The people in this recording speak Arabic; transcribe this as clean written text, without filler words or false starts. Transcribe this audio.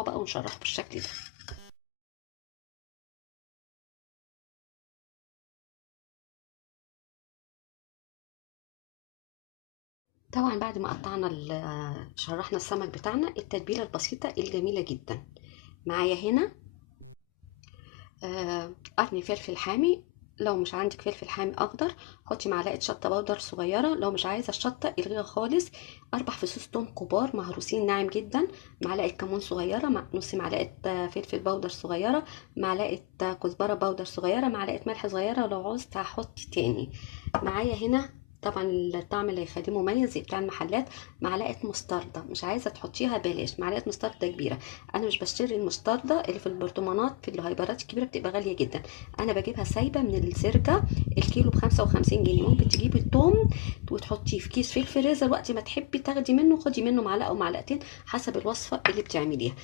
نقطعه بقى ونشرحه بالشكل ده. طبعا بعد ما قطعنا شرحنا السمك بتاعنا، التتبيله البسيطه الجميله جدا معايا هنا قرن فلفل حامي. لو مش عندك فلفل حامي اخضر حطي معلقه شطه بودر صغيره، لو مش عايزه الشطه الغيها خالص. 4 فصوص توم كبار مهروسين ناعم جدا، معلقه كمون صغيره، نص معلقه فلفل بودر صغيره، معلقه كزبره بودر صغيره، معلقه ملح صغيره، ولو عوزت هحط تاني. معايا هنا طبعا الطعم اللي هيخليه مميز زي بتاع المحلات معلقه مستردة، مش عايزه تحطيها بلاش، معلقه مستردة كبيره. انا مش بشتري المستردة اللي في البرطمانات في الهايبرات الكبيره، بتبقى غاليه جدا. انا بجيبها سايبه من السرجه، الكيلو ب55 جنيه. ممكن تجيبي التوم وتحطيه في كيس في الفريزر، وقت ما تحبي تاخدي منه خدي منه معلقه او معلقتين حسب الوصفه اللي بتعمليها.